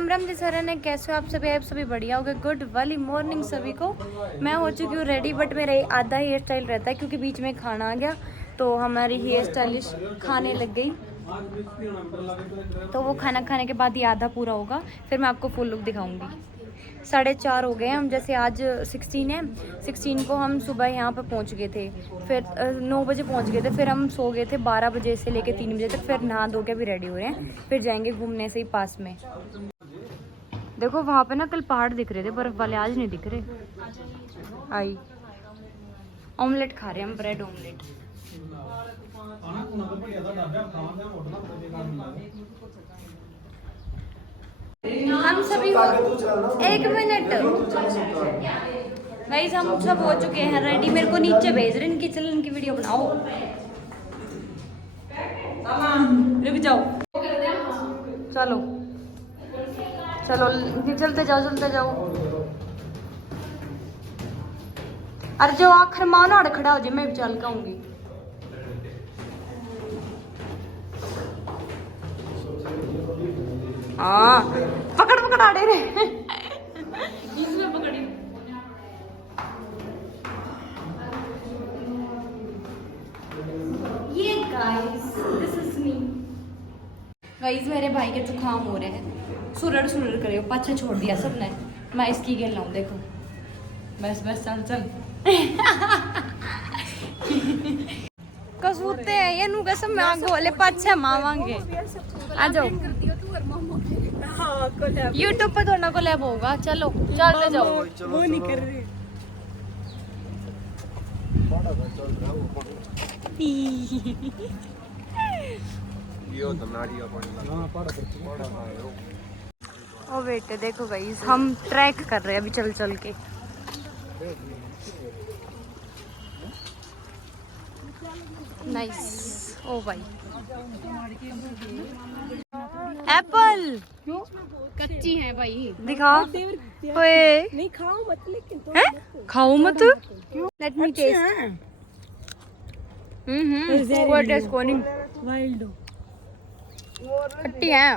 Ram Ram ji sir ने कैसे हो आप सभी बढ़िया हो गए। गुड वाली मॉर्निंग सभी को। मैं हो चुकी हूँ रेडी, बट मेरा आधा हेयर स्टाइल रहता है क्योंकि बीच में खाना आ गया तो हमारी हेयर स्टाइलिश खाने लग गई। तो वो खाना खाने के बाद ये आधा पूरा होगा, फिर मैं आपको फुल लुक दिखाऊंगी। 4:30 हो गए हम, जैसे आज 16 है। 16 को हम सुबह यहाँ पर पहुँच गए थे, फिर 9 बजे पहुँच गए थे, फिर हम सो गए थे 12 बजे से लेकर 3 बजे तक। फिर नहा धो के भी रेडी हो रहे हैं, फिर जाएंगे घूमने से ही पास में। देखो वहाँ पे ना कल पहाड़ दिख रहे थे बर्फ वाले, आज नहीं दिख रहे। आई ऑमलेट खा रहे हैं हम, ब्रेड ऑमलेट। हम सभी एक मिनट गाइस, हम सब हो चुके हैं रेडी। मेरे को नीचे भेज रहे हैं इनकी, चलो इनकी वीडियो बनाओ। रुक जाओ, चलो चलो चलते जाओ चलते जाओ। अरे जो आखिर मानो अड़ खड़ा हो जाए, मैं भी चल के आऊंगी। हाँ पकड़ पकड़ आड़े रे इसमें पकड़ी। ये guys this is me. Guys मेरे भाई के जुकाम हो रहे हैं, सुरड़ सुरड़ करे, पाछे छोड़ दिया सबने। मैं इसकी गेल लाऊं, देखो बस बस चल चल कसूते हैं ये नु कसम में आगो वाले पाछे मावांगे। आ जाओ यूट्यूब पे थोड़ा कोलैब होगा, चलो चलते जाओ। वो नहीं कर रहे ओ बेटे देखो गाइस, हम ट्रैक कर रहे हैं अभी चल चल के। नाइस ओ भाई। एप्पल कच्ची है भाई, दिखा। ओए नहीं खाओ मत, लेकिन तो हैं खाओ मत। Let me taste. What is calling wild खट्टी है।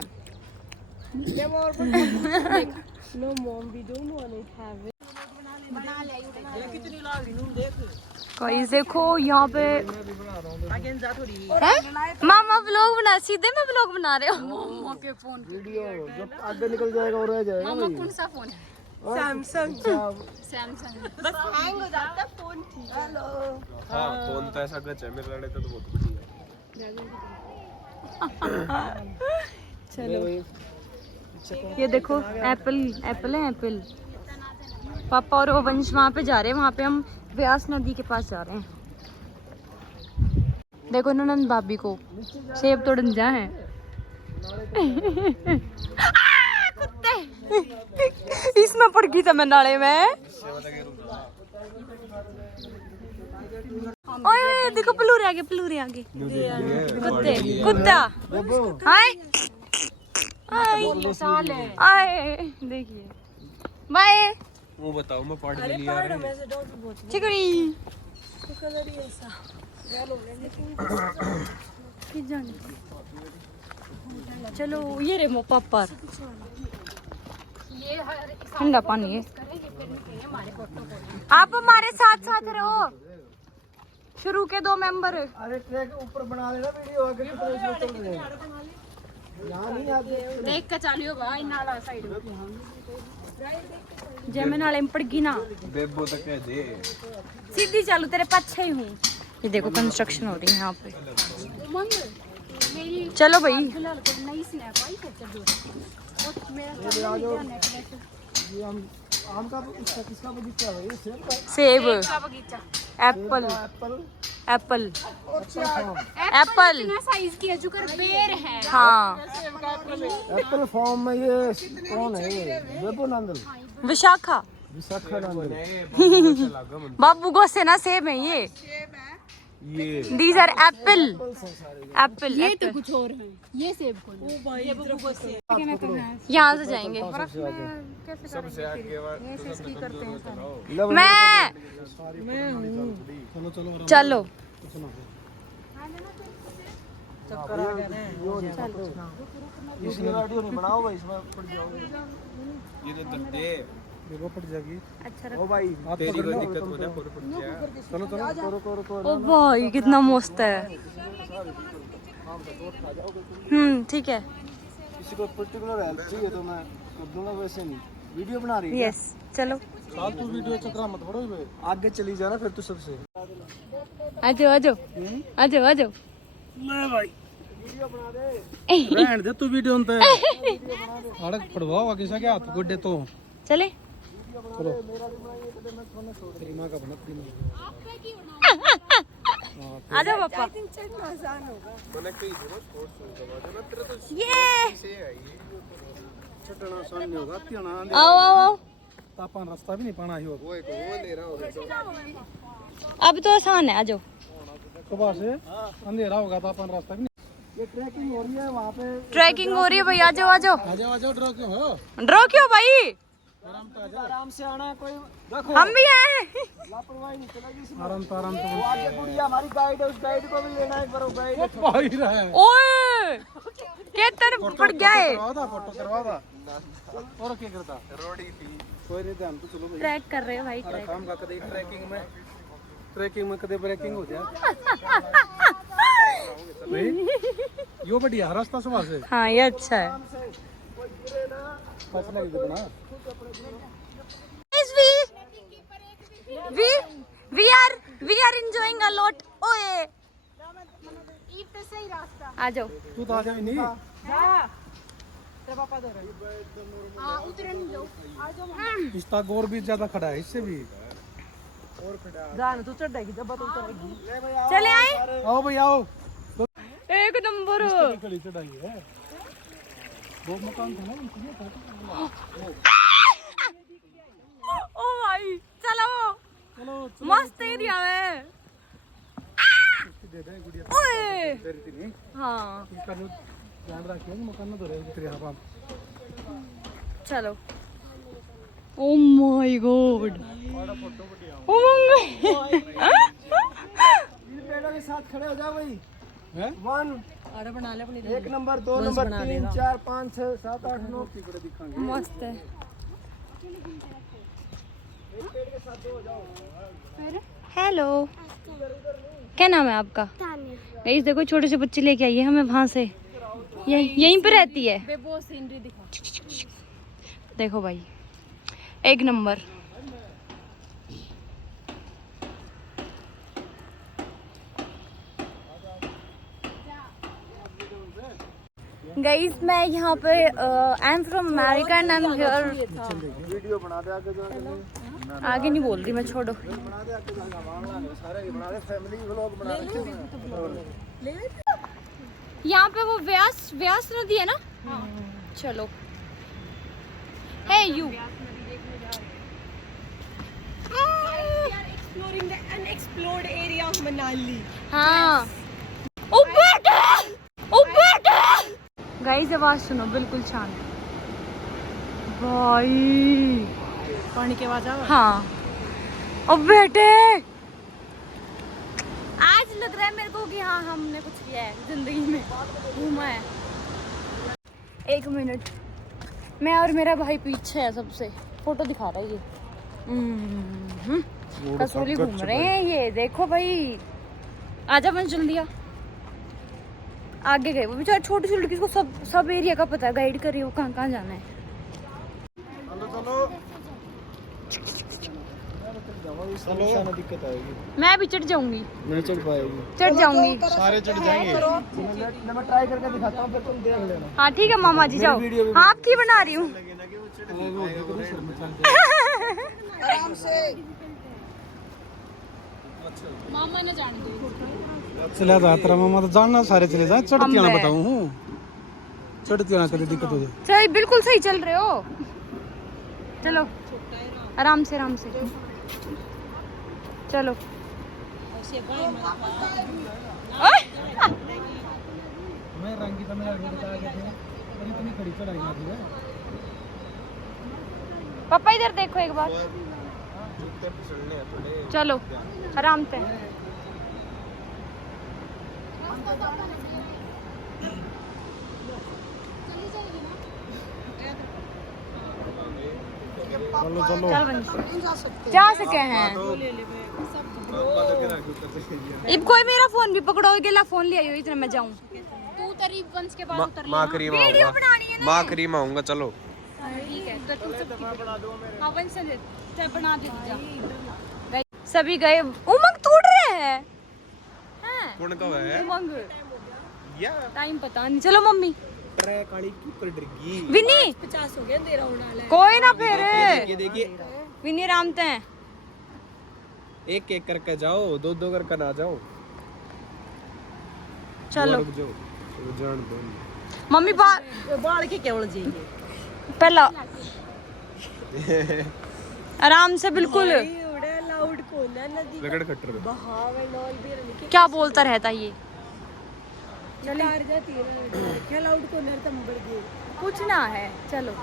No mom we don't want to have it. बना ले ये कितनी लाग रही देख। गाइस देखो यहाँ पे मामा व्लॉग बना, सीधे में व्लॉग बना रहे हो। मामा के फोन वीडियो जब आगे निकल जाएगा और रह जाएगा। मामा कौन सा फोन है? सैमसंग। बस हैंग हो जाता है फोन। ठीक है। हेलो हाँ फोन तो ऐसा गच है, मेरे लड़े तो बहुत बढ़िया। चलो ये देखो एप्पल एप्पल है एप्पल। पापा और वंश वहाँ पे जा रहे हैं, वहाँ पे हम व्यास नदी के पास जा रहे हैं। देखो ननंद भाभी को सेब तोड़न जा है। कुत्ते इसमें पड़ गई था मैं नाले में। ओए देखो पलूरे आगे पलूरे आगे। कुत्ते कुत्ता हाय हाय देखिए बाय। वो बताओ मैं पार्ट में लिया चिकड़ी चलो ये रे मोपा पर ठंडा पानी है। आप हमारे साथ साथ रहो, शुरू के 2 मेंबर। अरे ट्रैक ऊपर बना लेना वीडियो आगे कितना चल रहे हैं। यहां नहीं आते देख के चलियो भाई, नाला साइड जय मैं नाले में पड़गी ना बेबो तक कह दे सीधी चालू, तेरे पाछे ही हूँ। ये देखो कंस्ट्रक्शन हो रही है यहाँ पे। चलो भाई नई स्नैप आई ये हम आम का इसका किसका बगीचा है? ये सेब का सेब का बगीचा। Apple Apple Apple Apple Apple कितना साइज की है, जो कर बेर है। हाँ एप्पल फॉर्म में ये कौन है? ये बेबो नंदल विशाखा विशाखा नंदल बाबू गोसे ना सेब है ये। These are apple apple. ये तो कुछ और है, ये सेब कौन है? ओ भाई ये बबू को सेब क्या करना है? यहाँ से जाएंगे। सबसे आगे मैं चलो चलो चलो इसमें वीडियो नहीं बनाओ भाई, इसमें पड़ जाओगे। ये तो दर्दे देखो पड़ जाएगी। अच्छा ओ भाई तेरी कोई दिक्कत हो जाए पूरे पड़ जाए। चलो चलो करो ओ भाई कितना मस्त है। ठीक है। किसी को पर्टिकुलर हेल्प चाहिए तो मैं कर दूंगा, वैसे नहीं। वीडियो बना रही है यस चलो साल तू वीडियो चक्रा मत पड़ो बे, आगे चली जाना फिर तू सबसे। आ जाओ आ जाओ आ जाओ आ जाओ। ले भाई वीडियो बना दे। रहन दे तू वीडियो अंत अड़क पड़वाओ आगे से क्या हाथ गुड्डे तो चले चलो तेरी मां का बना तेरी मां आ जाओ पापा। ये चटना आसान नहीं होगा त्याना आओ आओ आओ। तापन रास्ता भी नहीं पाना ही होगा। अब तो आसान है, आ जाओ। सुबह से अंधेरा होगा तापन रास्ता भी नहीं। ये ट्रैकिंग हो रही है वहाँ पे। ट्रैकिंग हो रही है भाई, आ जाओ आ जाओ। आ जाओ ड्रो क्यों हो ड्रो क्यों भाई, आराम से आना, कोई देखो हम भी हैं। लापरवाही नहीं चलेगी इसमें। आराम तो वो आगे गुड़िया हमारी गाइड है, उस गाइड को भी लेना है, पर वो गाइड पाई रहा है। ओए के तरफ पड़ गया है। फोटो करवा दा और क्या करता रोडी थी कोई नहीं ध्यान तो चलो भाई। ट्रैक कर रहे हैं भाई, अरे ट्रैक। काम का कदे ट्रैकिंग में कदे ब्रेकिंग हो जाए भाई। यो बढ़िया रास्ता सुबह से हाँ ये अच्छा है। पछ लगी बना we are enjoying a lot। ओए आ जाओ। तू तो आ जाए नहीं इसका गोर भी ज्यादा खड़ा है इससे भी चले आए। आओ भाई आओ एक नंबर। खड़ी चढ़ाई है वो मकान था ना ओ भाई चलो चलो मस्त एरिया है। दे दे गुड़िया ओए तेरी थी नहीं हाँ इसका जो ध्यान रखिए मकान ना धरे तेरे यहाँ पर चलो। Oh my God, oh my in पेड़ों के साथ खड़े हो जाओ भाई। हैं 1 1 नंबर 2 नंबर 3 4 5 6 7 8 9 मस्त है। हेलो, क्या नाम है आपका? गाइस देखो छोटे से बच्चे लेके आई है हमें वहाँ से, यहीं पे रहती है। देखो भाई एक नंबर। गाइस मैं यहाँ पे I am from America and I am here. Video बना दे आगे जो आगे नहीं बोल रही मैं, छोड़ो। बना दे आगे सारे बना दे, फैमिली व्लॉग बना दे। यहाँ पे वो व्यास नदी है ना। चलो hey you Exploring the unexplored area of Manali. हाँ। गाइस आवाज सुनो, बिल्कुल शांत। भाई पानी की आवाज आ हाँ। ओ बेटे आज लग रहा है मेरे को कि हाँ हमने कुछ किया है जिंदगी में, घूमा है। 1 मिनट, मैं और मेरा भाई पीछे है सबसे, फोटो दिखा रहा है ये। कसौली घूम रहे हैं ये, देखो भाई। आजा बस जल्दी आ। आगे गए वो बेचारे छोटे छोटे, किसको सब एरिया का पता है, गाइड कर रही है वो कहाँ कहाँ जाना है। चलो दिक्कत आएगी, मैं भी चढ़ जाऊंगी, नहीं चढ़ पाएगी। चढ़ जाऊंगी। सारे चढ़ जाएंगे। मैं ट्राई करके दिखाता हूँ, फिर तुम देख लेना। हाँ ठीक है मामा जी जाओ। हाँ आपकी बना रही हूँ। मामा ने जान दो। चला जा तेरा मामा तो जानना सारे चले जाए। चढ़ती ना बताऊं हूँ, चढ़ती ना कभी दिक्कत हो जाए। चल बिल्कुल सही चल रहे हो, चलो आराम से चलो। मैं रंगी तो मेरा बता के थे और इतनी खड़ी चढ़ाई ना थी। पापा इधर देखो एक बार, चलो आराम से। चलो चलो चल बंश जा सके हैं। अब कोई मेरा फोन भी पकड़ो, गेला फोन ले आइयो, इतना मैं जाऊं। तू तेरी वंश के बाद उतर ले। माँ करीम वीडियो आऊंगा, बनानी है ना। माँ करीम आऊंगा, चलो। ठीक है तो तू सब हां वंश से बना दे जा। सभी गए, उमंग तोड़ रहे हैं। हैं कौन का है उमंग, या टाइम पता नहीं। चलो मम्मी ट्रे काली की पर डरगी विनी 50 हो गया तेरा उड़ा ले। कोई ना फिर ये देखिए, विनी रामते हैं। एक एक करके जाओ, दो दो करके ना जाओ। चलो रुक जाओ, जान दो। मम्मी बाल के केवल जी पहला आराम से बिल्कुल। उड़े लाउड को ना नदी रगड़ खट्टर बहावे नॉल भी रनी के क्या बोलता रहता ये। चलार जाती है ना क्या लाउड को नर तंबर दे कुछ ना है। चलो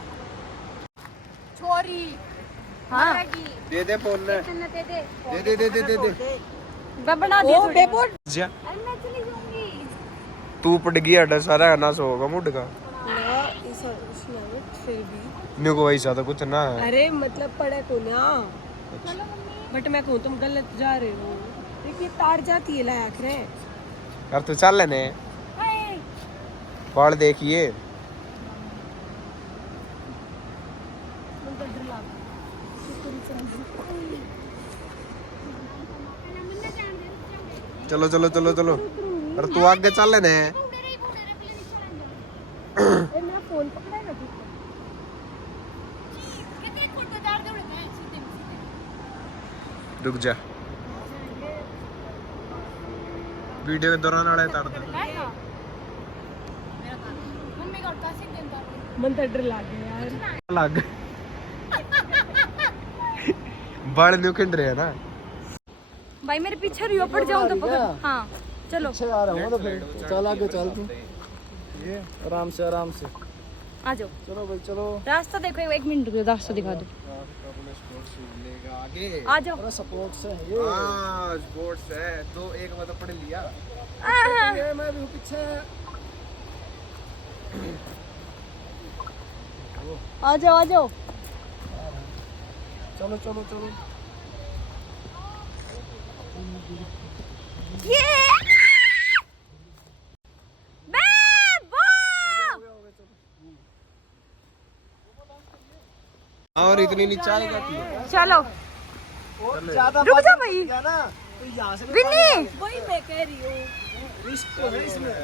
छोरी हाँ दे दे फोन ने, दे दे दे दे दे मैं बना दी थोड़ी। जा अरे मैं चली जाऊंगी। तू पड़ गया डर सारा ना सोगा मुड का। ना इस उसने फिर भी मेरे को वैसा तो कुछ ना है। अरे मतलब पड़ा को ना बट मैं कहूँ तुम गलत जा रहे हो। देखिए तार जाती है लायक रे यार तू चल लेने, बाल देखिए। चलो चलो चलो चलो, अरे तू आगे चल लेने। मेरा फोन पकड़ा है ना तू रुक जा, वीडियो के दौरान आड़े तार दे। मन तो डर लग गया यार लग बाल न्यू खिंड रहे हैं ना। भाई मेरे पीछे रियो पड़ जाऊं तो पकड़। हाँ चलो पीछे आ रहा हूँ तो फिर चल आगे चल तू, ये आराम से आ जाओ। चलो भाई चलो। रास्ता देखो, एक मिनट रुको, रास्ता दिखा दो। आगे आ जाओ। थोड़ा सपोर्ट से है ये। हाँ स्पोर्ट्स है तो एक मतलब पढ़ लिया। ये मैं भी हूँ पीछे। आ जाओ आ जाओ। चलो चलो चलो ये और इतनी नीचे आएगा कि चलो ज्यादा रुक जा भाई। ना तो यहाँ से विनी वही मैं कह रही हूँ रिस्क तो है इसमें।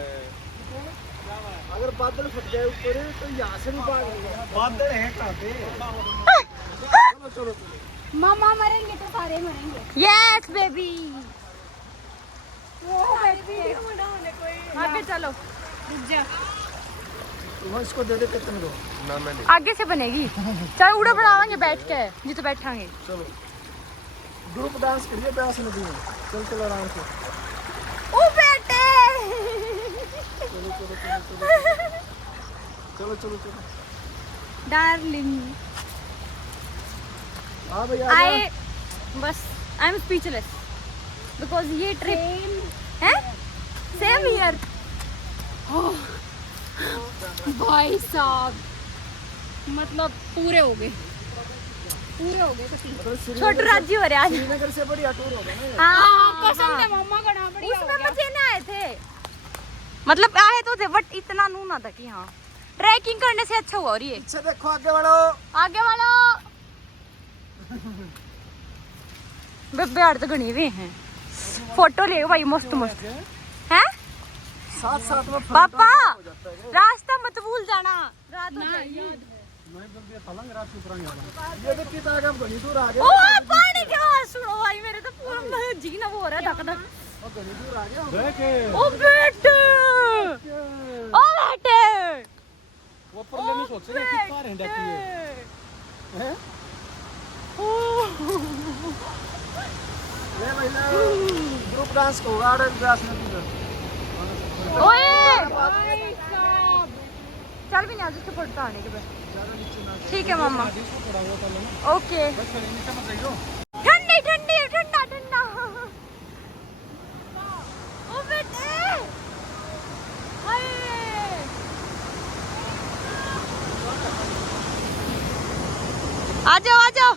अगर बादल फट जाए ऊपर तो यहाँ से भी बादल है कहाँ पे। चलो चलो मामा मरेंगे तो सारे मरेंगे। Yes baby. आगे चलो, रुक जा। तुम इसको दे दे कितने दो। ना मैंने आगे से बनेगी। चल उड़ा बनावांगे बैठ के, जी तो बैठांगे। चलो ग्रुप डांस करिए ब्यास नदी में। चल चल आराम से। ओ बेटे चलो चलो चलो चलो चलो चलो चलो। डार्लिंग हाँ भैया आई बस आई एम स्पीचलेस बिकॉज ये ट्रिप है सेम ईयर। भाई साहब मतलब पूरे हो गए छोटे राज्य हो रहे आज। श्रीनगर से बढ़िया टूर होगा ना। हाँ कसम से मम्मा का नाम बढ़िया उसमें मजे ना आए थे, मतलब आए तो थे बट इतना नू ना था कि हाँ ट्रैकिंग करने से अच्छा हुआ। और ये पीछे देखो आगे बढ़ो। आगे वाला बेबे आड़ तो गणी हुए हैं। फोटो ले भाई मस्त मस्त हैं। साथ साथ में पापा रास्ता मत भूल जाना, रात हो जाएगी। ये देख कितना आगे हम घनी दूर आ गए। ओ पानी की आवाज सुनो भाई, मेरे तो पूरा जीना वो हो रहा है धक धक। घनी दूर आ गए हम। ओ बेटे ओ बेटे वो परले में सोचेगा कितना रहने जाती है हैं। ले भाई ले ग्रुप डांस को होगा आड़े ब्यास नदी में। ओए चल भी नहीं आज उसके फोटो आने के बाद। ठीक है मामा ओके। ठंडी ठंडी ठंडा ठंडा। ओ बेटे हाय आ जाओ आ जाओ।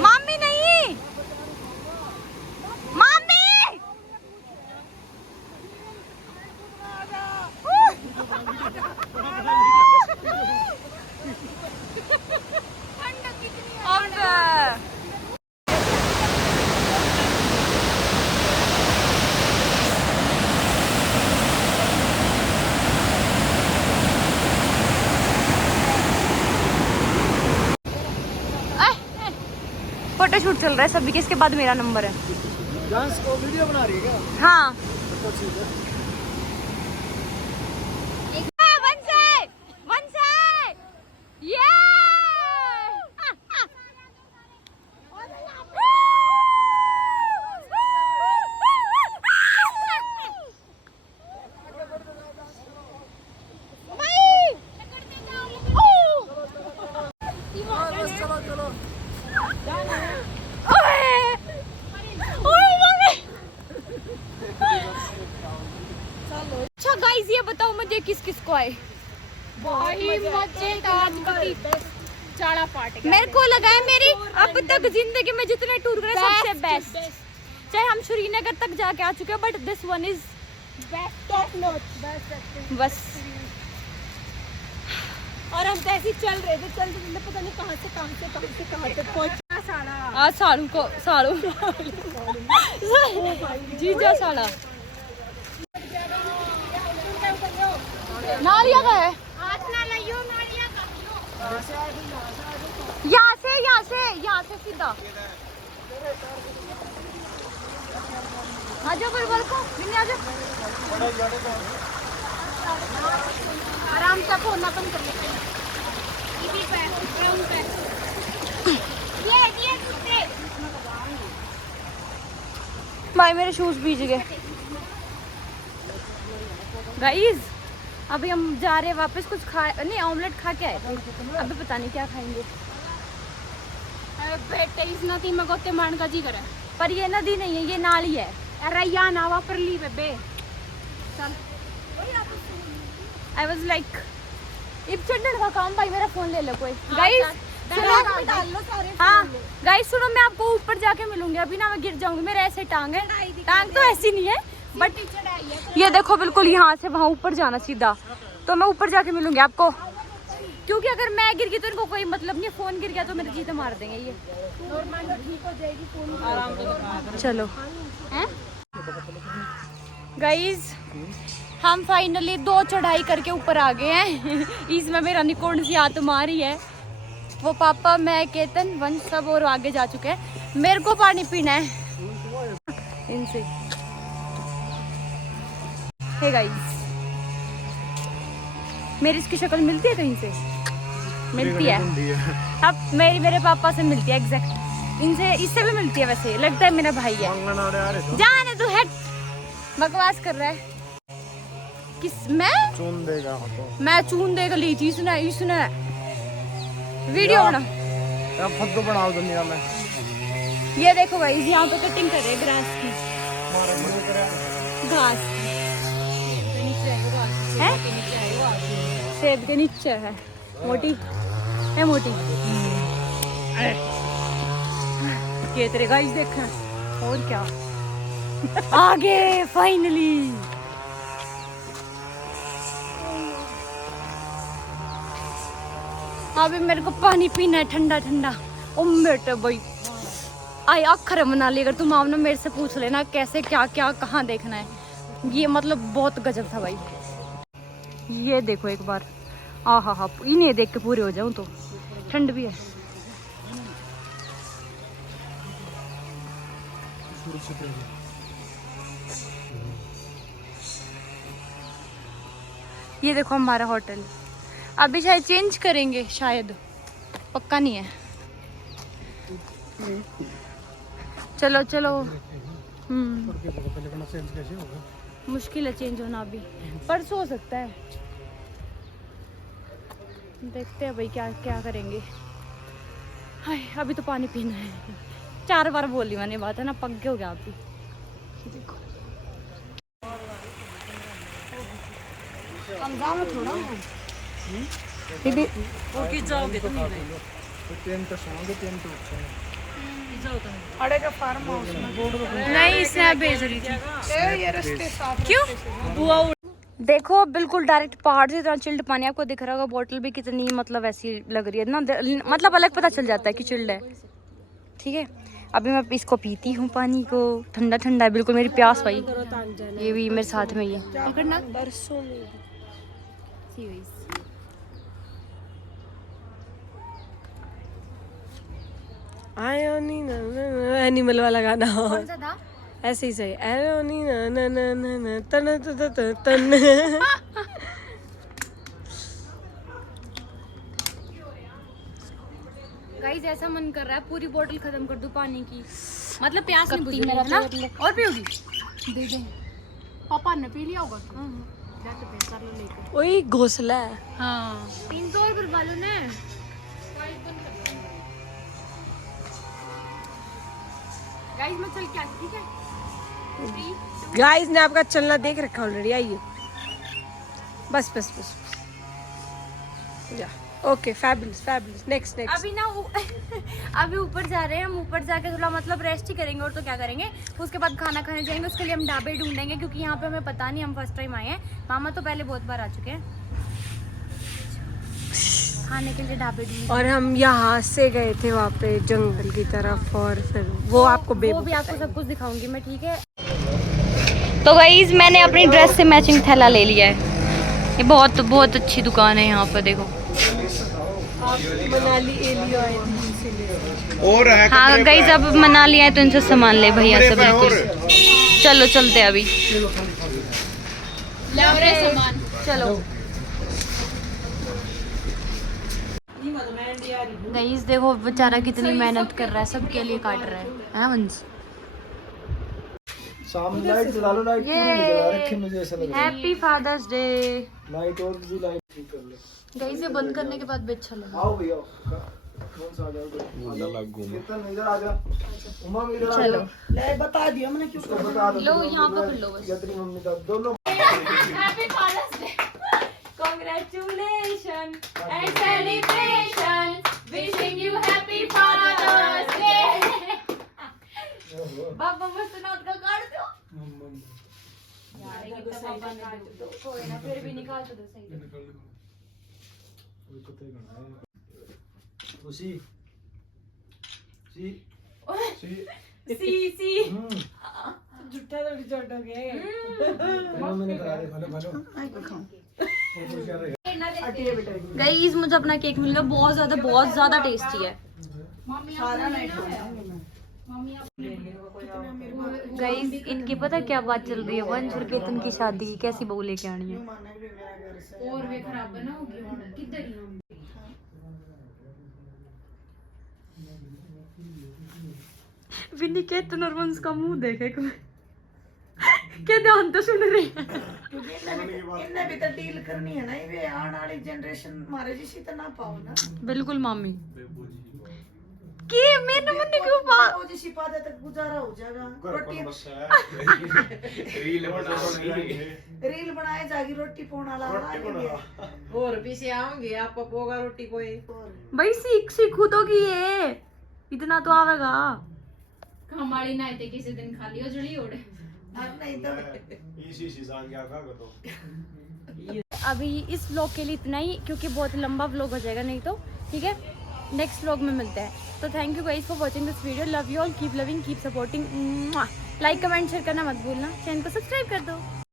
मामी नहीं, मामी फोटो शूट चल रहा है सभी के, इसके बाद मेरा नंबर है। डांस को वीडियो बना रही है क्या? हाँ तो ठीक है। अच्छा गाइस ये बताओ मुझे किस किस को आए? मेरे को लगा है मेरी अब तक जिंदगी में जितने टूर करे सबसे बेस्ट। चाहे हम श्रीनगर तक जाके आ चुके हैं but this one is top notch बस। और हम तो ऐसे ही चल रहे थे, चलते पता नहीं कहाँ से पहुंचा साड़ा। आज साड़ू को साड़ू जीजा साड़ा नालिया का है। यहाँ से सीधा आ जाओ बिल्कुल को आ जाओ। आराम से फोन अपन कर लेते हैं। भाई मेरे शूज भीज गए। गाइस अभी हम जा रहे हैं वापस, कुछ खा नहीं ऑमलेट खा के आए थे, अभी पता नहीं क्या खाएंगे। बेटे इस नदी में गोते मान का जी करे, पर ये नदी नहीं है, ये नाली है। अरे या नावा पर ली बेबे चल। आई वाज लाइक इब चढ़ने का काम। भाई मेरा फोन ले लो कोई। गाइस सुनो, डाल लो सारे। हाँ गाइस सुनो, मैं आपको ऊपर जाके मिलूंगी, अभी ना मैं गिर जाऊंगी। मेरे ऐसे टांग है, टांग तो ऐसी नहीं है बट ये देखो बिल्कुल यहाँ से वहाँ ऊपर जाना सीधा, तो मैं ऊपर जाके मिलूंगी आपको, क्योंकि अगर मैं गिर गई तो इनको कोई मतलब नहीं। फोन गिर गया तो मेरे जीते मार देंगे ये। ठीक हो जाएगी फोन। चलो हैं गाइस, हम फाइनली 2 चढ़ाई करके ऊपर आ गए हैं। इसमें मेरा निकोण सी हाथ मारी है। वो पापा, मैं, केतन, वंश सब और आगे जा चुके हैं। मेरे को पानी पीना है इनसे। हे गाइस, मेरी इसकी शक्ल मिलती है कहीं से? मिलती है। अब मेरे पापा से मिलती है एग्जैक्ट। इनसे इससे भी मिलती है वैसे, लगता है मेरा भाई है। जाने तू हट, बकवास कर रहा है। किस मैं चून देगा तो मैं चून देगा ली थी इसने वीडियो बना। क्या फद्दू बनाओ दुनिया में। ये देखो गाइस, यहाँ पे कटिंग कर रहे हैं ग्रास की, घास है, सेब के नीचे है। मोटी है, मोटी ये तेरे गाइस देखा। और क्या आगे फाइनली अभी मेरे को पानी पीना है ठंडा ठंडा। ओ बेटे भाई आई अखर मना ली। अगर तुम आओ ना मेरे से पूछ लेना कैसे क्या क्या कहाँ देखना है। ये मतलब बहुत गजब था भाई। ये देखो एक बार, आ हा इन्हें देख के पूरे हो जाऊं तो। ठंड भी है। ये देखो हमारा होटल। अभी शायद चेंज करेंगे, शायद पक्का नहीं है। चलो चलो। मुश्किल है चेंज होना, अभी परसों हो सकता है। देखते हैं भाई क्या क्या करेंगे। हाय अभी तो पानी पीना है। 4 बार बोली मैंने बात है ना, पक गए हो गया अभी। देखो थोड़ा दीदी वो की जाओगे तुम टेंट सोंगे टेंट ऊपर अड़े का फार्म हाउस में नहीं स्नैप भेज रही थी। ये रास्ते साफ क्यों? देखो बिल्कुल डायरेक्ट पहाड़ से इतना चिल्ड पानी आपको दिख रहा होगा। बोतल भी कितनी मतलब ऐसी लग रही है ना, मतलब अलग पता चल जाता है कि चिल्ड है। ठीक है, अभी मैं इसको पीती हूँ पानी को, ठंडा ठंडा है बिल्कुल। मेरी प्यास भाई, ये भी मेरे साथ में ही है। पकड़ना बरसों में आयो नी ना एनिमल वाला गाना कौन सा था? ऐसे ही सही आयो नी ना ना ना ना ना तन तन तन। गाइस ऐसा मन कर रहा है पूरी बोतल खत्म कर दूं पानी की, मतलब प्यास नहीं बुझ रही है ना। और पियोगी? दे दे, पापा ने पी लिया होगा तो। जाके पे कर लो लेकर। ओए घोंसला है। हाँ 3 तो और करवा लो ना। गाइस मैं चल के आती, ठीक है? गाइस ने आपका चलना देख रखा ऑलरेडी। आइए बस बस बस या okay fabulous fabulous. Next next. अभी ना अभी ऊपर जा रहे हैं हम। ऊपर जाके थोड़ा मतलब रेस्ट ही करेंगे और तो क्या करेंगे। उसके बाद खाना खाने जाएंगे, उसके लिए हम ढाबे ढूंढेंगे क्योंकि यहाँ पे हमें पता नहीं, हम फर्स्ट टाइम आए हैं। मामा तो पहले बहुत बार आ चुके हैं। खाने के लिए ढाबे ढूंढेंगे। और हम यहाँ से गए थे वहाँ पे जंगल की तरफ, और फिर वो आपको वो भी आपको सब कुछ दिखाऊंगी मैं, ठीक है? तो गाइस मैंने अपनी ड्रेस से मैचिंग थैला ले लिया है। ये बहुत बहुत अच्छी दुकान है यहाँ पे, देखो। मनाली एलियो आए थे इसीलिए। और है हाँ गाइस अब मना लिया है तो इनसे सामान ले भैया से बिल्कुल। चलो चलते हैं अभी, चलो। गाइस देखो बेचारा कितनी मेहनत कर रहा है, सबके लिए काट रहा है वंश। शाम लाइट जला लो, लाइट क्यों नहीं जला रखी? मुझे ऐसा लग रहा है हैप्पी फादर्स डे। लाइट और भी लाइट ठीक कर ले। गाइस ये बंद करने के बाद भी अच्छा लगा। आओ भैया, कौन सा आ जाओ? वाला लागू कीर्तन इधर आ जा, उमा भी इधर आ जा। चलो ले बता दिया मैंने क्यों उसको बता दो। लो यहाँ पकड़ लो बस। यत्री मम्मी का दोनों। Happy father's day, congratulation and celebration, wishing you happy father's day. बाबा मस्त नोट का काट दो यार, ये तो पापा ने दो कोई ना, फिर भी निकाल तो दो सही से। उसी सी सी सी झूठा थोड़ी चोट हो गए। मैंने करा दे। हेलो गाइस मुझे अपना केक मिल गया, बहुत ज्यादा टेस्टी है। गाइस इनकी पता क्या बात चल रही है, वंश और केतन की शादी की कैसी बहू लेके आनी है। और वे खराब ना होगी किधर ही हम। विनी केतन और वंश का मुंह देखे क्या ध्यान तो सुन रही है। इन्हें भी तो डील करनी है ना, ये आने वाली जनरेशन हमारे जैसी तो ना पाओ ना। बिल्कुल मामी कि मैंने मुन्ने क्यों पा वो जैसी पादे तक गुजारा हो जाएगा। रोटी रील बनाए जागी, रोटी पोना ला और भी से आऊंगे आपको पोगा रोटी कोई भाई सीखू तो की ये इतना तो आवेगा। हमारी ना थे किसी दिन खा लियो जड़ी ओढ़े। नहीं तो अभी इस व्लॉग के लिए इतना ही, क्योंकि बहुत लंबा व्लॉग हो जाएगा नहीं तो। ठीक है, नेक्स्ट व्लॉग में मिलते हैं। तो thank you guys for watching this video. Love you all, keep loving, keep supporting. Like comment share करना मत भूलना, चैनल को सब्सक्राइब कर दो।